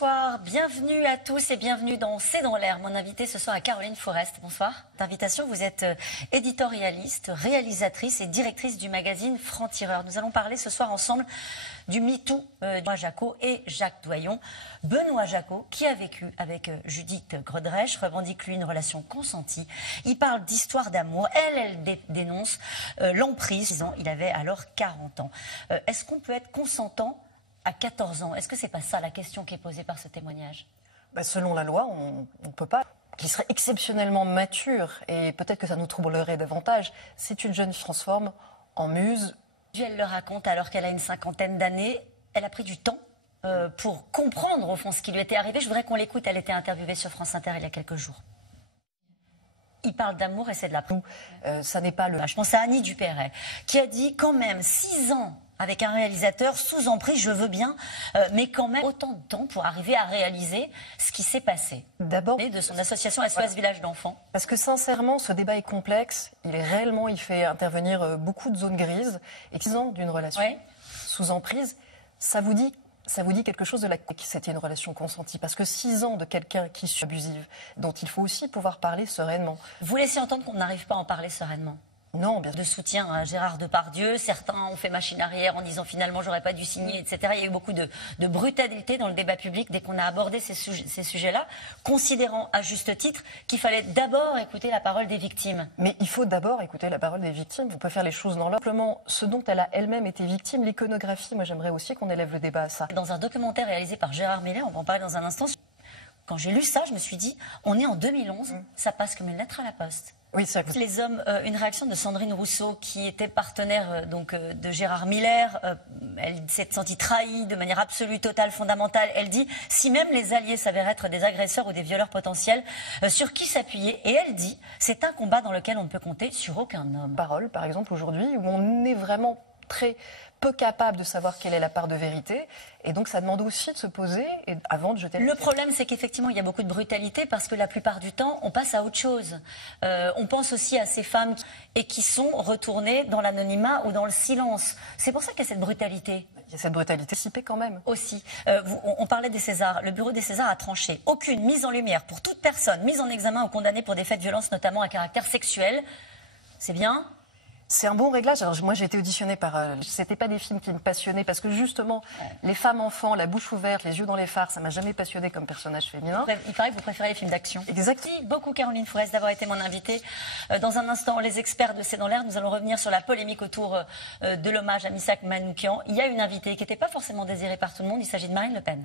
Bonsoir, bienvenue à tous et bienvenue dans C'est dans l'air. Mon invitée ce soir est Caroline Forest. Bonsoir. D'invitation, vous êtes éditorialiste, réalisatrice et directrice du magazine Franc-Tireur. Nous allons parler ce soir ensemble du MeToo, Benoît Jacot et Jacques Doyon. Benoît Jacot, qui a vécu avec Judith Godrèche, revendique lui une relation consentie. Il parle d'histoire d'amour. Elle dénonce l'emprise. Il avait alors 40 ans. Est-ce qu'on peut être consentant à 14 ans? Est-ce que c'est pas ça la question qui est posée par ce témoignage? Selon la loi, on ne peut pas. Qui serait exceptionnellement mature, et peut-être que ça nous troublerait davantage, si une jeune se transforme en muse. Elle le raconte alors qu'elle a une cinquantaine d'années. Elle a pris du temps pour comprendre au fond ce qui lui était arrivé. Je voudrais qu'on l'écoute. Elle était interviewée sur France Inter il y a quelques jours. Il parle d'amour et c'est de la preuve. Ça n'est pas le... Je pense à Annie Dupéret, qui a dit quand même 6 ans avec un réalisateur sous emprise, je veux bien, mais quand même autant de temps pour arriver à réaliser ce qui s'est passé. D'abord, de son association SOS Village d'Enfants. Parce que sincèrement, ce débat est complexe. Il fait intervenir beaucoup de zones grises. Et 6 ans d'une relation sous emprise, ça vous dit quelque chose de que c'était une relation consentie. Parce que 6 ans de quelqu'un qui est abusive, dont il faut aussi pouvoir parler sereinement. Vous laissez entendre qu'on n'arrive pas à en parler sereinement? Non, bien sûr. De soutien à Gérard Depardieu. Certains ont fait machine arrière en disant finalement j'aurais pas dû signer, etc. Il y a eu beaucoup de brutalité dans le débat public dès qu'on a abordé ces sujets-là, considérant à juste titre qu'il fallait d'abord écouter la parole des victimes. Mais il faut d'abord écouter la parole des victimes. Vous pouvez faire les choses dans l'ordre. Simplement, ce dont elle a elle-même été victime, l'iconographie, moi j'aimerais aussi qu'on élève le débat à ça. Dans un documentaire réalisé par Gérard Miller, on va en parler dans un instant, quand j'ai lu ça, je me suis dit, on est en 2011, ça passe comme une lettre à la poste. Oui, ça. Les hommes, une réaction de Sandrine Rousseau, qui était partenaire de Gérard Miller. Elle s'est sentie trahie de manière absolue, totale, fondamentale. Elle dit, si même les alliés s'avèrent être des agresseurs ou des violeurs potentiels, sur qui s'appuyer? Et elle dit, c'est un combat dans lequel on ne peut compter sur aucun homme. Parole, par exemple, aujourd'hui, où on est vraiment très peu capable de savoir quelle est la part de vérité. Et donc, ça demande aussi de se poser avant de jeter... Le problème, c'est qu'effectivement, il y a beaucoup de brutalité parce que la plupart du temps, on passe à autre chose. On pense aussi à ces femmes qui sont retournées dans l'anonymat ou dans le silence. C'est pour ça qu'il y a cette brutalité. Il y a cette brutalité dissipée quand même. Aussi. On parlait des Césars. Le bureau des Césars a tranché. Aucune mise en lumière pour toute personne mise en examen ou condamnée pour des faits de violence, notamment à caractère sexuel. C'est bien? C'est un bon réglage. Alors moi j'ai été auditionnée par... C'était pas des films qui me passionnaient parce que justement les femmes enfants, la bouche ouverte, les yeux dans les phares, ça m'a jamais passionnée comme personnage féminin. Il paraît que vous préférez les films d'action. Exact. Merci beaucoup Caroline Forest d'avoir été mon invitée. Dans un instant, les experts de C'est dans l'air, nous allons revenir sur la polémique autour de l'hommage à Missak Manoukian. Il y a une invitée qui n'était pas forcément désirée par tout le monde, il s'agit de Marine Le Pen.